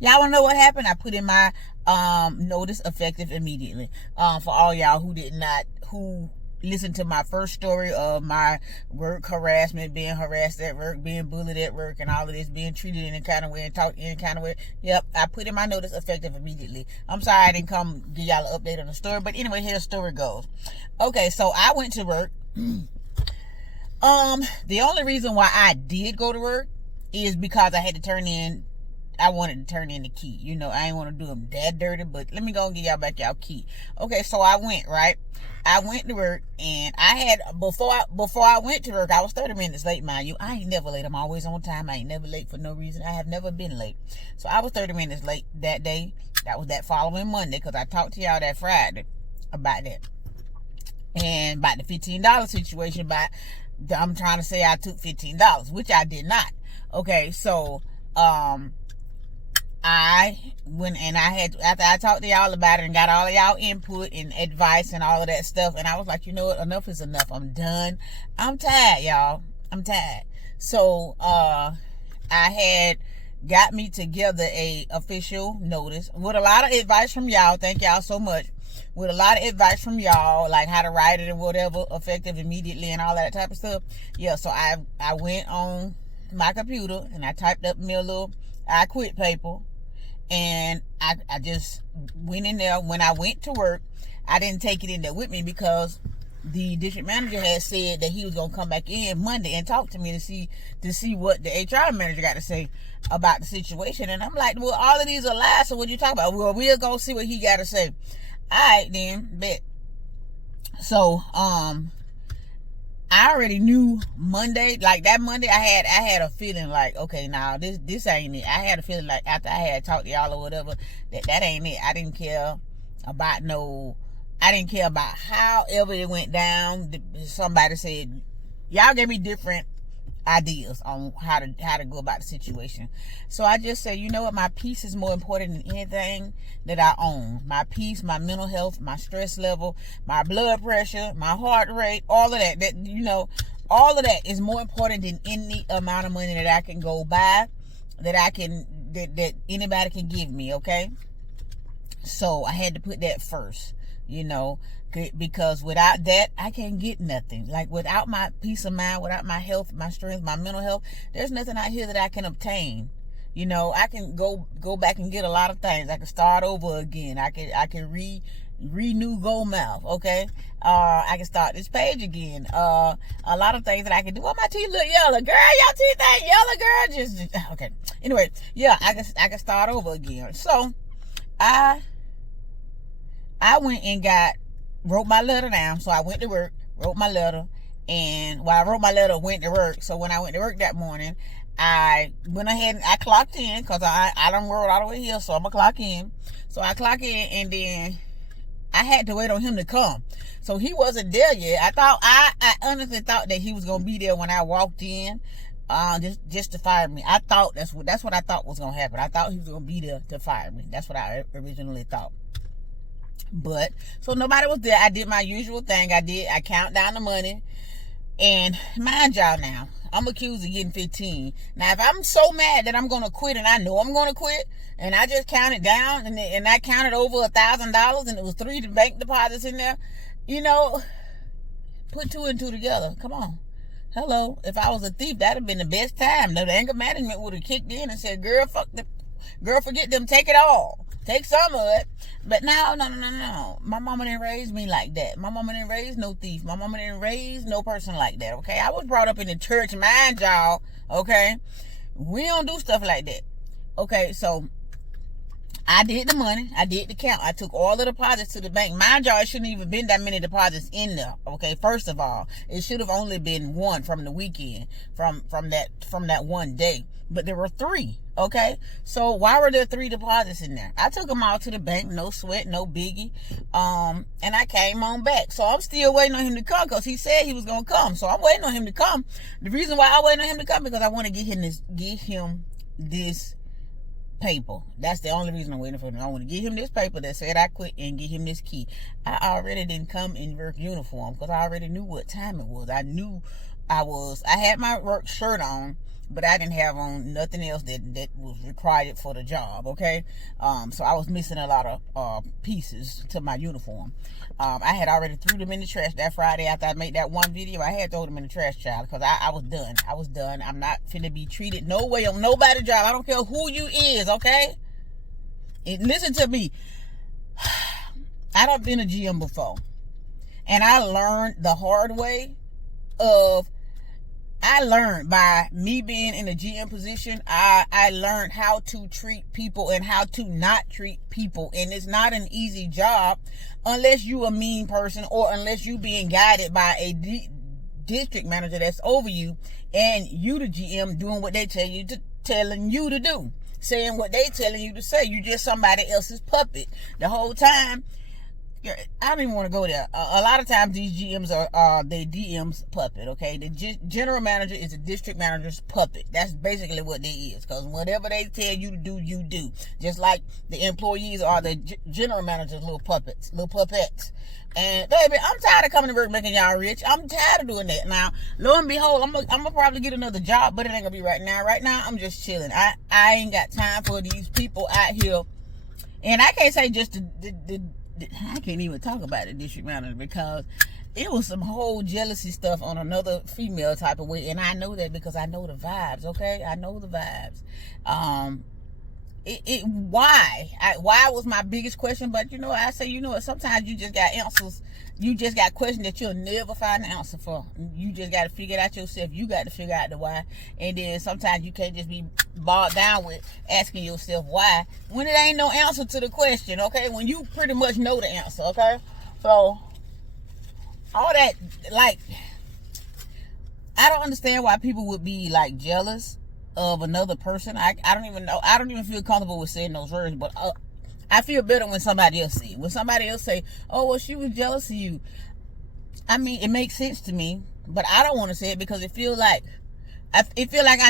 Y'all wanna know what happened? I put in my notice effective immediately. For all y'all who listened to my first story of my work harassment, being harassed at work, being bullied at work, and all of this, being treated in a kind of way and talked in a kind of way. Yep, I put in my notice effective immediately. I'm sorry I didn't come give y'all an update on the story, but anyway, here the story goes. Okay, so I went to work. The only reason why I did go to work is because I wanted to turn in the key. You know, I ain't want to do them that dirty, but let me go and get y'all back y'all key. Okay, so I went, right? I went to work, and I had, before I went to work, I was 30 minutes late, mind you. I ain't never late. I'm always on time. I ain't never late for no reason. I have never been late. So I was 30 minutes late that day. That was that following Monday, because I talked to y'all that Friday about that. And about the $15 situation, I'm trying to say I took $15, which I did not. Okay, so, I went and after I talked to y'all about it and got all of y'all input and advice and all of that stuff, and I was like, you know what, enough is enough. I'm done. I'm tired, y'all. I'm tired. So I had got me together a official notice with a lot of advice from y'all. Thank y'all so much. With a lot of advice from y'all, like how to write it and whatever, effective immediately and all that type of stuff. Yeah, so I went on my computer and I typed up me a little I quit paper, and I just went in there. When I went to work, I didn't take it in there with me because the district manager had said that he was gonna come back in Monday and talk to me to see what the HR manager got to say about the situation. And I'm like, well, all of these are lies, so what you talking about? Well, we're gonna see what he got to say. All right, then, bet. So I already knew Monday, like that Monday, I had a feeling like, okay, now this ain't it. I had a feeling like after I had talked to y'all or whatever, that ain't it. I didn't care about however it went down. Somebody said, y'all gave me different ideas on how to go about the situation. So I just said, you know what, my peace is more important than anything that I own. My peace, my mental health, my stress level, my blood pressure, my heart rate, all of that, all of that is more important than any amount of money that I can go buy, that anybody can give me. Okay, so I had to put that first, because without that, I can't get nothing. Like, without my peace of mind, without my health, my strength, my mental health, there's nothing out here that I can obtain. I can go back and get a lot of things. I can start over again. I can renew gold mouth. Okay, I can start this page again. A lot of things that I can do. Well, my teeth look yellow, girl. Your teeth ain't yellow, girl. Just okay. Anyway, yeah, I can start over again. So I went and wrote my letter down. So I went to work, wrote my letter, and while I wrote my letter, went to work. So when I went to work that morning, I went ahead and I clocked in, because I done worked all the way here, so I'm gonna clock in. So I clock in, and then I had to wait on him to come. So he wasn't there yet. I honestly thought that he was gonna be there when I walked in, just to fire me. I thought that's what I thought was gonna happen. I thought he was gonna be there to fire me. That's what I originally thought. But so nobody was there. I did my usual thing. I count down the money, and mind y'all, now I'm accused of getting 15. Now, if I'm so mad that I'm gonna quit, and I know I'm gonna quit, and I just counted down, and I counted over $1,000, and it was 3 bank deposits in there, put 2 and 2 together. Come on. Hello. If I was a thief, that'd have been the best time. The anger management would have kicked in and said, girl, forget them, take it all. Take some of it. But no. My mama didn't raise me like that. My mama didn't raise no thief. My mama didn't raise no person like that, okay? I was brought up in the church, mind y'all, okay? We don't do stuff like that. Okay, so I did the money. I did the count. I took all the deposits to the bank. Mind y'all, it shouldn't even been that many deposits in there, okay? First of all, it should have only been one from the weekend, from that one day. But there were 3, okay? So why were there 3 deposits in there? I took them all to the bank, no sweat, no biggie, and I came on back. So I'm still waiting on him to come, because he said he was going to come. So I'm waiting on him to come. The reason why I'm waiting on him to come, because I want to get him this paper. That's the only reason I'm waiting for him. I want to get him this paper that said I quit, and get him this key. I already didn't come in work uniform, because I already knew what time it was. I knew I had my work shirt on, but I didn't have on nothing else that was required for the job, okay? So I was missing a lot of pieces to my uniform. I had already threw them in the trash that Friday after I made that one video. I had to throw them in the trash, child, because I was done. I was done. I'm not finna be treated no way on nobody's job. I don't care who you is, okay? And listen to me. I done been a GM before. And I learned the hard way I learned by me being in a GM position, I learned how to treat people and how to not treat people. And it's not an easy job unless you a mean person or unless you being guided by a district manager that's over you and you the GM doing what they telling you to do, saying what they telling you to say. You just somebody else's puppet the whole time. I don't even want to go there. A lot of times these GMs are the DM's puppet, okay? The general manager is the district manager's puppet. That's basically what they is, because whatever they tell you to do, you do. Just like the employees are the general manager's little puppets. And baby, I'm tired of coming to work making y'all rich. I'm tired of doing that. Now, lo and behold, I'm gonna probably get another job, but it ain't gonna be right now. Right now, I'm just chilling. I ain't got time for these people out here. And I can't say just I can't even talk about the district manager, because it was some whole jealousy stuff on another female type of way, and I know that because I know the vibes, okay? I know the vibes. Why was my biggest question, but I say, sometimes you just got answers, you just got questions that you'll never find an answer for. You just got to figure it out yourself. You got to figure out the why, and then sometimes you can't just be bogged down with asking yourself why when it ain't no answer to the question, okay? When you pretty much know the answer, okay? So all that, like, I don't understand why people would be like jealous of another person. I don't even know. I don't even feel comfortable with saying those words, but I feel better when somebody else say. When somebody else say, "Oh, well, she was jealous of you." I mean, it makes sense to me, but I don't want to say it because it feel like I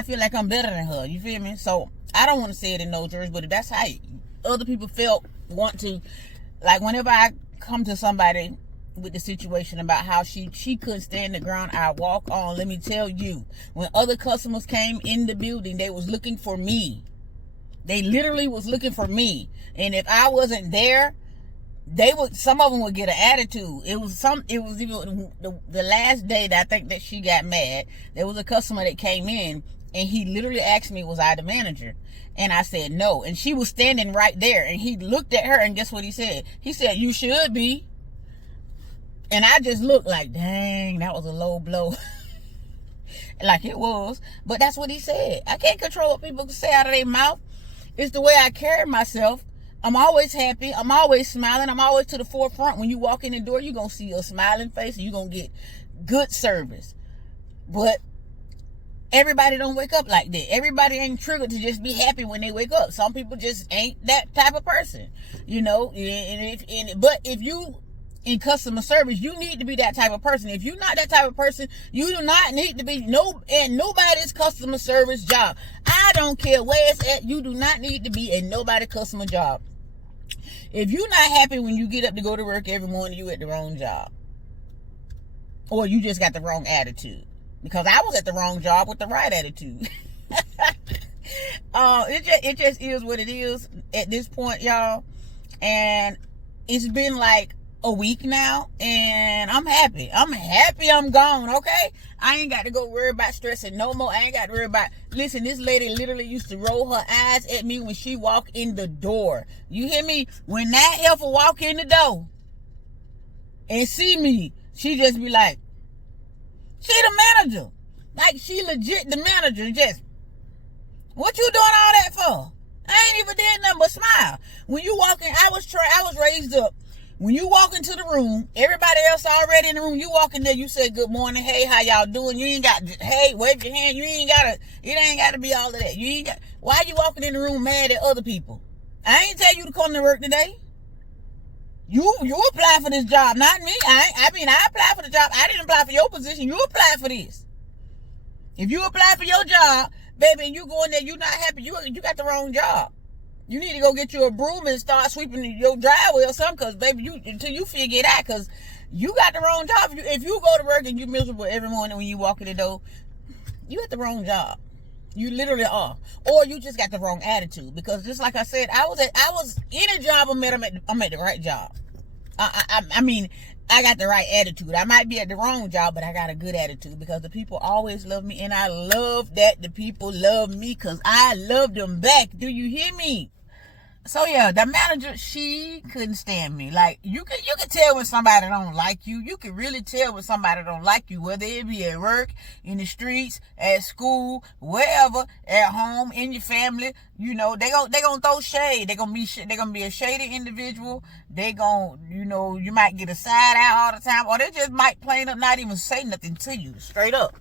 feel like I'm better than her. You feel me? So I don't want to say it in those words, but if that's how other people want to, like, whenever I come to somebody with the situation about how she couldn't stand the ground I walk on, let me tell you, when other customers came in the building, they was looking for me. They literally was looking for me, and if I wasn't there, some of them would get an attitude. It was even the last day that I think that she got mad. There was a customer that came in, and he literally asked me, was I the manager? And I said no, and she was standing right there, and he looked at her, and guess what he said? He said, "You should be." And I just looked like, dang, that was a low blow. Like it was. But that's what he said. I can't control what people say out of their mouth. It's the way I carry myself. I'm always happy. I'm always smiling. I'm always to the forefront. When you walk in the door, you're going to see a smiling face, and you're going to get good service. But everybody don't wake up like that. Everybody ain't triggered to just be happy when they wake up. Some people just ain't that type of person, but if you in customer service, you need to be that type of person. If you're not that type of person, you do not need to be in nobody's customer service job. I don't care where it's at. You do not need to be in nobody's customer job. If you're not happy when you get up to go to work every morning, you at the wrong job, or you just got the wrong attitude. Because I was at the wrong job with the right attitude. It just is what it is at this point, y'all. And it's been like a week now, and I'm happy. I'm gone, okay? I ain't got to go worry about stressing no more. I ain't got to worry about, listen, this lady literally used to roll her eyes at me when she walked in the door. You hear me? When that heifer walk in the door and see me, she just be like, she the manager. Like, she legit the manager. Just, what you doing all that for? I ain't even did nothing but smile. When you walk in, I was raised up. When you walk into the room, everybody else already in the room, you walk in there, you say, good morning, hey, how y'all doing? You ain't got, hey, wave your hand. It ain't got to be all of that. Why you walking in the room mad at other people? I ain't tell you to come to work today. You apply for this job, not me. I applied for the job. I didn't apply for your position. You applied for this. If you apply for your job, baby, and you go in there, you not happy, you got the wrong job. You need to go get you a broom and start sweeping your driveway or something, because, baby, until you figure it out, because You got the wrong job. If you go to work and you're miserable every morning when you walk in the door, you got the wrong job. You literally are. Or you just got the wrong attitude. Because just like I said, I was in a job. I'm at the right job. I mean, I got the right attitude. I might be at the wrong job, but I got a good attitude because the people always love me, and I love that the people love me because I love them back. Do you hear me? So yeah, the manager, she couldn't stand me. Like you can tell when somebody don't like you. You can really tell when somebody don't like you, whether it be at work, in the streets, at school, wherever, at home, in your family. You know, they gonna throw shade. They gonna be a shady individual. They gonna, you might get a side eye all the time, or they just might plain up not even say nothing to you, straight up.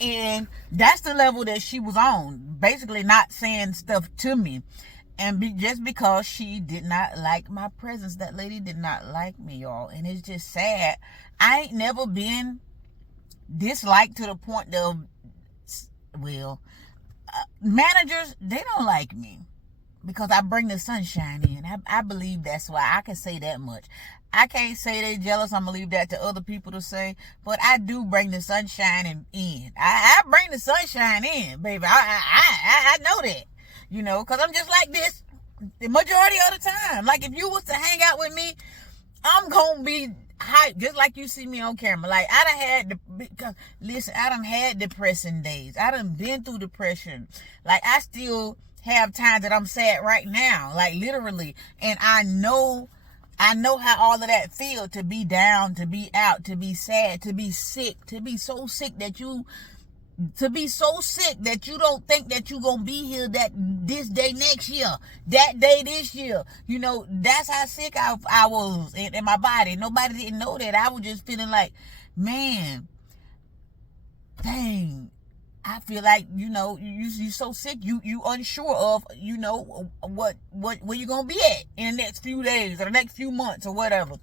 And that's the level that she was on, basically not saying stuff to me. And just because she did not like my presence, that lady did not like me, y'all. And it's just sad. I ain't never been disliked to the point of, managers, they don't like me because I bring the sunshine in. I believe that's why. I can say that much. I can't say they jealous. I'm going to leave that to other people to say. But I do bring the sunshine in. I bring the sunshine in, baby. I know that. Because I'm just like this the majority of the time. Like, if you was to hang out with me, I'm going to be hype, just like you see me on camera. Like, I done had depressing days. I done been through depression. Like, I still have times that I'm sad right now, like, literally. And I know how all of that feels, to be down, to be out, to be sad, to be sick, to be so sick that you don't think that you're going to be here this day next year, that day this year. That's how sick I was in my body. Nobody didn't know that. I was just feeling like, man, dang, I feel like, you so sick, you unsure of, where you're going to be at in the next few days or the next few months or whatever.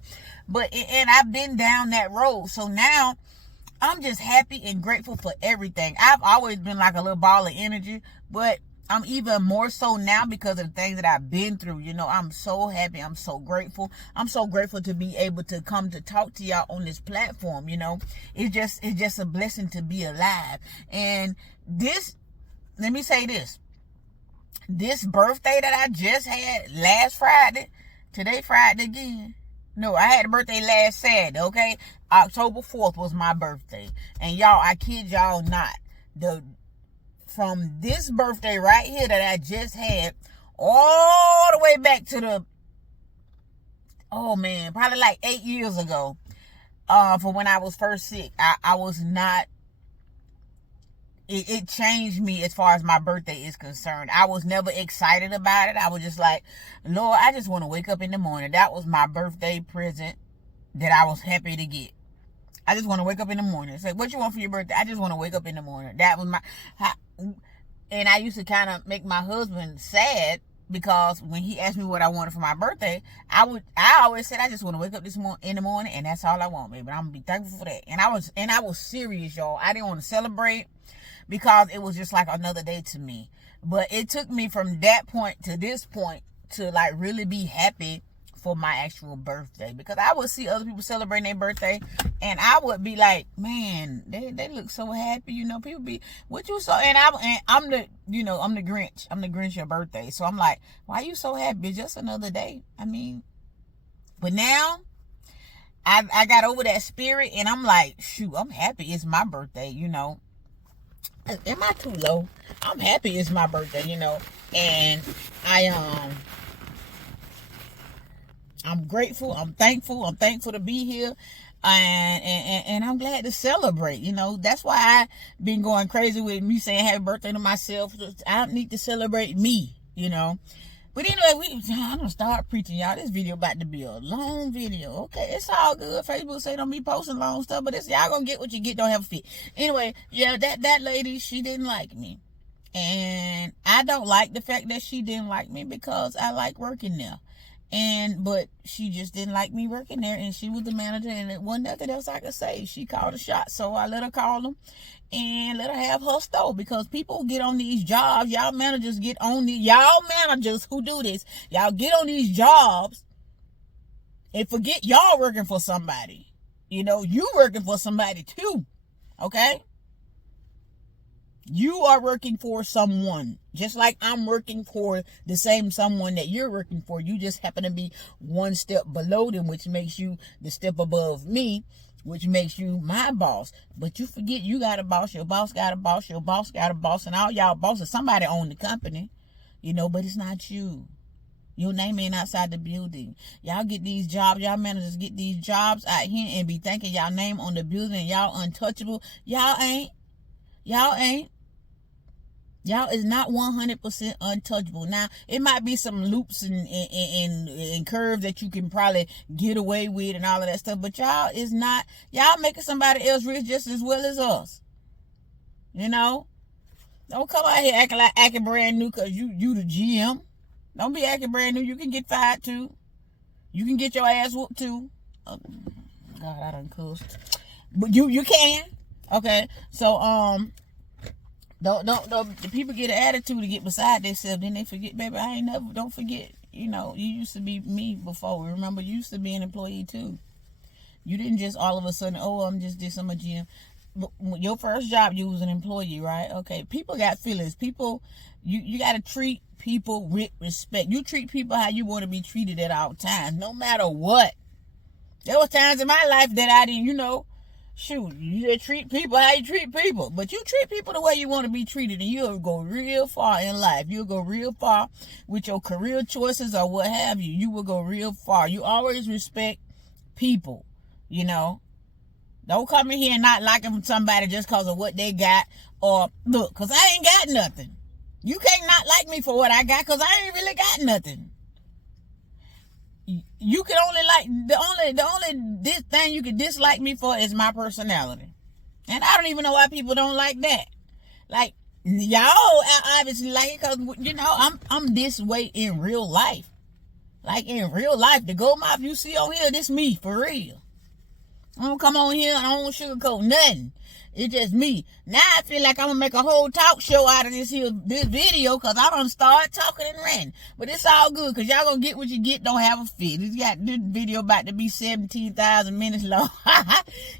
And I've been down that road. So now, I'm just happy and grateful for everything. I've always been like a little ball of energy, but I'm even more so now because of the things that I've been through. I'm so happy. I'm so grateful. I'm so grateful to be able to come to talk to y'all on this platform. It's just a blessing to be alive. And let me say this birthday that I just had last Friday, today Friday again. No, I had a birthday last Saturday, okay? October 4th was my birthday. And y'all, I kid y'all not. From this birthday right here that I just had, all the way back to probably like 8 years ago, for when I was first sick, I was not, it changed me as far as my birthday is concerned. I was never excited about it. I was just like, Lord, I just want to wake up in the morning. That was my birthday present that I was happy to get. I just want to wake up in the morning. Say, what you want for your birthday? I just want to wake up in the morning. That was and I used to kind of make my husband sad because when he asked me what I wanted for my birthday, I always said, I just want to wake up in the morning, and that's all I want, baby. I'm gonna be thankful for that. And I was serious, y'all. I didn't want to celebrate because it was just like another day to me. But it took me from that point to this point to like really be happy for my actual birthday, because I would see other people celebrating their birthday and I would be like, man, they look so happy, people be, what you so, and I'm the Grinch. I'm the Grinch your birthday. So I'm like, why you so happy? It's just another day. But now I got over that spirit and I'm like, shoot, I'm happy it's my birthday, Am I too low? I'm happy it's my birthday, and I'm grateful. I'm thankful. I'm thankful to be here. And I'm glad to celebrate. That's why I've been going crazy with me saying happy birthday to myself. I need to celebrate me, But anyway, I'm going to start preaching, y'all. This video about to be a long video. Okay, it's all good. Facebook say don't be posting long stuff, but y'all going to get what you get. Don't have a fit. Anyway, yeah, that lady, she didn't like me. And I don't like the fact that she didn't like me because I like working there. But she just didn't like me working there, and she was the manager, and it wasn't nothing else I could say. She called a shot, so I let her call them and let her have her stove, because people get on these jobs. Y'all managers who do this, y'all get on these jobs and forget y'all working for somebody. You working for somebody too. Okay? You are working for someone, just like I'm working for the same someone that you're working for. You just happen to be one step below them, which makes you the step above me, which makes you my boss. But you forget you got a boss, your boss got a boss, your boss got a boss, and all y'all bosses, somebody own the company, but it's not you. Your name ain't outside the building. Y'all get these jobs, y'all managers get these jobs out here and be thinking y'all name on the building and y'all untouchable. Y'all ain't. Y'all is not 100% untouchable. Now, it might be some loops and curves that you can probably get away with and all of that stuff, but y'all is not. Y'all making somebody else rich just as well as us. Don't come out here acting brand new because you the GM. Don't be acting brand new. You can get fired too. You can get your ass whooped too. Oh, God, I done cussed. But you can. Okay, so don't the people get an attitude to get beside themselves, then they forget, baby. Don't forget. You used to be me before. Remember, you used to be an employee too. You didn't just all of a sudden, I'm just this, I'm a GM. But your first job, you was an employee, right? Okay, people got feelings. People, you got to treat people with respect. You treat people how you want to be treated at all times, no matter what. There was times in my life that I didn't, you treat people how you treat people. But you treat people the way you want to be treated, and you'll go real far in life. You'll go real far with your career choices or what have you. You will go real far. You always respect people, Don't come in here and not liking somebody just because of what they got. Or, look, because I ain't got nothing. You can't not like me for what I got because I ain't really got nothing. You can only the only this thing you can dislike me for is my personality. And I don't even know why people don't like that. Like, y'all obviously like it because, I'm this way in real life. Like, in real life, the gold mouth you see on here, this me, for real. I don't come on here and I don't sugarcoat nothing. It's just me. Now I feel like I'm going to make a whole talk show out of this video because I done start talking and ranting. But it's all good because y'all going to get what you get. Don't have a fit. This video about to be 17,000 minutes long.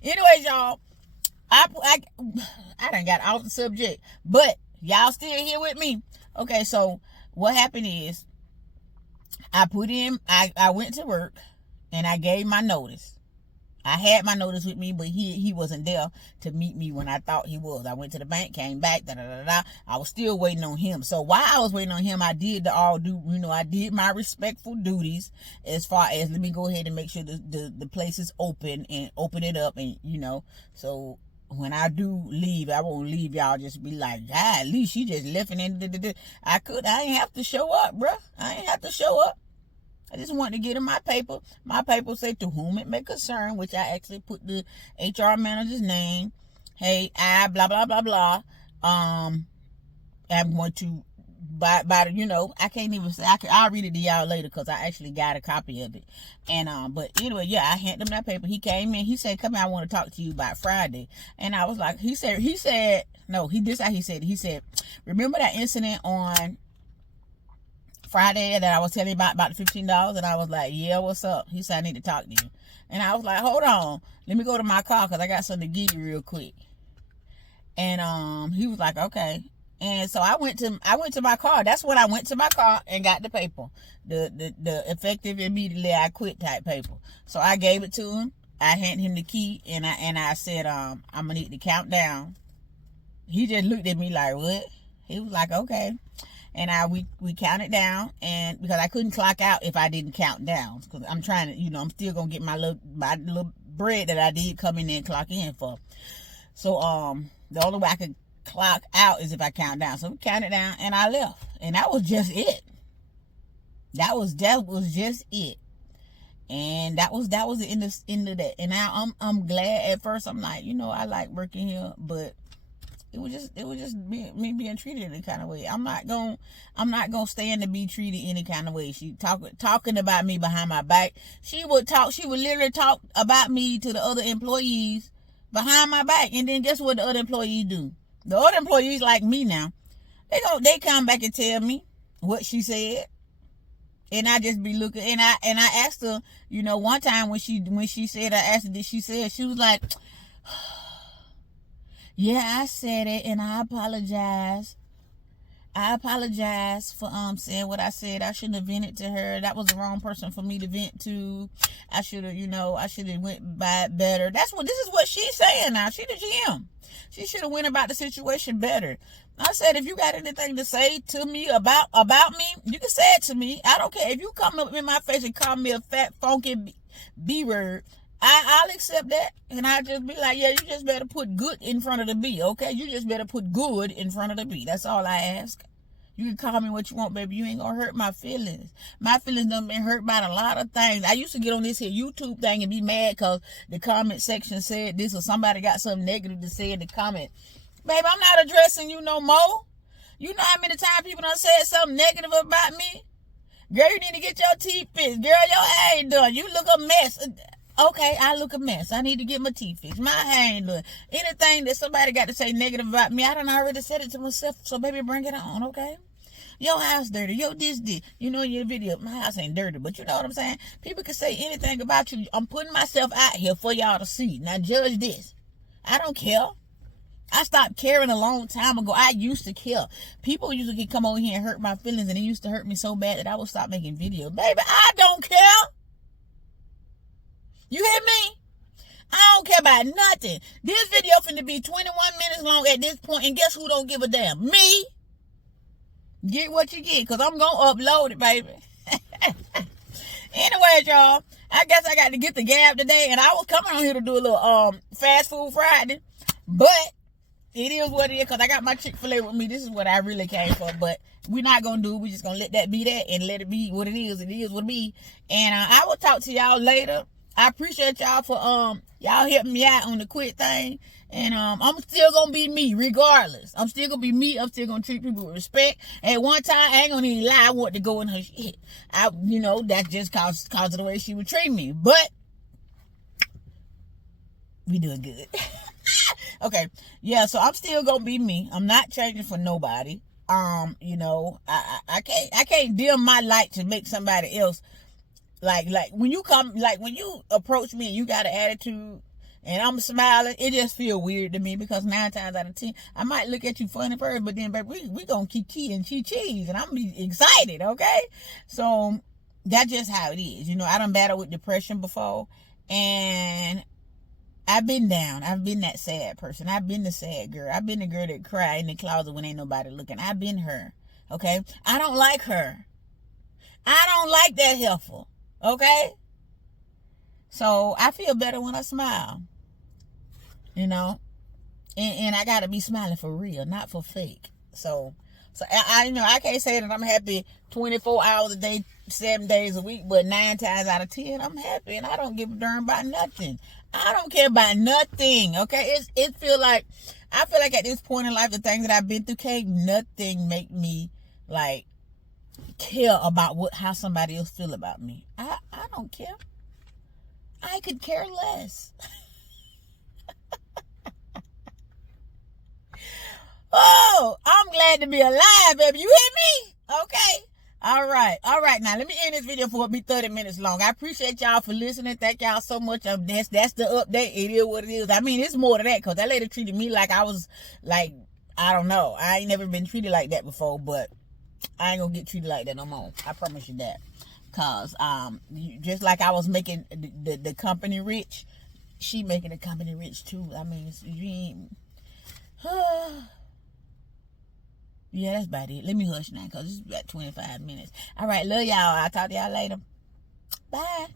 Anyways, y'all, I done got off the subject. But y'all still here with me. Okay, so what happened is I went to work and I gave my notice. I had my notice with me, but he wasn't there to meet me when I thought he was. I went to the bank, came back, I was still waiting on him. So while I was waiting on him, I did I did my respectful duties as far as, let me go ahead and make sure the place is open and open it up. And, so when I do leave, I won't leave y'all just be like, at least she just left and I ain't have to show up, bruh. I ain't have to show up. I just wanted to get in my paper. My paper said, to whom it may concern, which I actually put the HR manager's name. Hey, I blah, blah, blah, blah. I'm going to, by I can't even say, I'll read it to y'all later because I actually got a copy of it. And, but anyway, yeah, I handed him that paper. He came in. He said, come here, I want to talk to you about Friday. And I was like, he said, this how he said it. He said, remember that incident on Friday that I was telling you about the $15? And I was like, yeah, what's up? He said, I need to talk to you. And I was like, hold on, let me go to my car because I got something to give you real quick. And he was like, okay. And so I went to my car. That's when I went to my car and got the paper, the effective immediately I quit type paper. So I gave it to him. I handed him the key and I said, I'm gonna need to count down. He just looked at me like, what? He was like, okay. And we counted down, and because I couldn't clock out if I didn't count down, because I'm trying to, I'm still gonna get my little bread that I did come in there and clock in for. So the only way I could clock out is if I count down. So we counted down, and I left, and that was just it. That was just it, and that was the end of that. And now I'm glad. At first I'm like, I like working here, but it was just me being treated any kind of way. I'm not gonna stand to be treated any kind of way. She talking about me behind my back. She would literally talk about me to the other employees behind my back. And then guess what the other employees do? The other employees like me now, they come back and tell me what she said. And I just be looking, and I asked her, you know, one time when she said, I asked her, did she say it? She was like, yeah, I said it, and I apologize. I apologize for saying what I said. I shouldn't have vented to her. That was the wrong person for me to vent to. I should have, I should have went by it better. This is what she's saying now. She the GM. She should have went about the situation better. I said, if you got anything to say to me about me, you can say it to me. I don't care. If you come up in my face and call me a fat, funky B-word, I'll accept that. And I'll just be like, yeah, you just better put good in front of the B, okay? You just better put good in front of the B. That's all I ask. You can call me what you want, baby. You ain't gonna hurt my feelings. My feelings done been hurt by a lot of things. I used to get on this here YouTube thing and be mad because the comment section said this, or somebody got something negative to say in the comment. Baby, I'm not addressing you no more. You know how many times people done said something negative about me? Girl, you need to get your teeth fixed. Girl, your hair ain't done. You look a mess. Okay, I look a mess. I need to get my teeth fixed. My hair ain't done. Anything that somebody got to say negative about me, I done already said it to myself. So, baby, bring it on, okay? Your house dirty. Yo, this. You know, in your video, my house ain't dirty, but you know what I'm saying? People can say anything about you. I'm putting myself out here for y'all to see. Now, judge this. I don't care. I stopped caring a long time ago. I used to care. People used to come over here and hurt my feelings, and it used to hurt me so bad that I would stop making videos. Baby, I don't care. You hear me? I don't care about nothing. This video finna be 21 minutes long at this point, and guess who don't give a damn? Me. Get what you get, because I'm going to upload it, baby. Anyways, y'all, I guess I got to get the gab today, and I was coming on here to do a little fast food Friday, but it is what it is, because I got my Chick-fil-A with me. This is what I really came for, but we're not going to do it. We're just going to let that be that and let it be what it is. It is what it be, and I will talk to y'all later. I appreciate y'all for y'all helping me out on the quit thing. And I'm still gonna be me regardless. I'm still gonna be me. I'm still gonna treat people with respect. At one time, I ain't gonna even lie, I want to go in her shit. That just cause of the way she would treat me. But we doing good. Okay. Yeah, so I'm still gonna be me. I'm not changing for nobody. I can't dim my light to make somebody else like when you approach me and you got an attitude and I'm smiling, it just feel weird to me, because 9 times out of 10 I might look at you funny first, but then baby, we gonna keep and cheese and I'm be excited, okay? So that's just how it is. I done battled with depression before, and I've been down. I've been that sad person. I've been the sad girl. I've been the girl that cry in the closet when ain't nobody looking. I've been her, okay? I don't like her. I don't like that heifer. Okay? So I feel better when I smile. And I gotta be smiling for real, not for fake. So I can't say that I'm happy 24 hours a day, 7 days a week, but 9 times out of 10 I'm happy, and I don't give a darn about nothing. I don't care about nothing. Okay? I feel like at this point in life, the things that I've been through, can't nothing make me like care about how somebody else feel about me. I don't care. I could care less. Oh, I'm glad to be alive, baby. You hear me? Okay. All right. Now let me end this video for it be 30 minutes long. I appreciate y'all for listening. Thank y'all so much. That's the update. It is what it is. I mean, it's more to that, because that lady treated me like I was like, I don't know. I ain't never been treated like that before, but I ain't gonna get treated like that no more. I promise you that. Cause just like I was making the company rich, she making the company rich too. I mean, you ain't. Yeah, that's about it. Let me hush now, cause it's about 25 minutes. All right, love y'all. I'll talk to y'all later. Bye.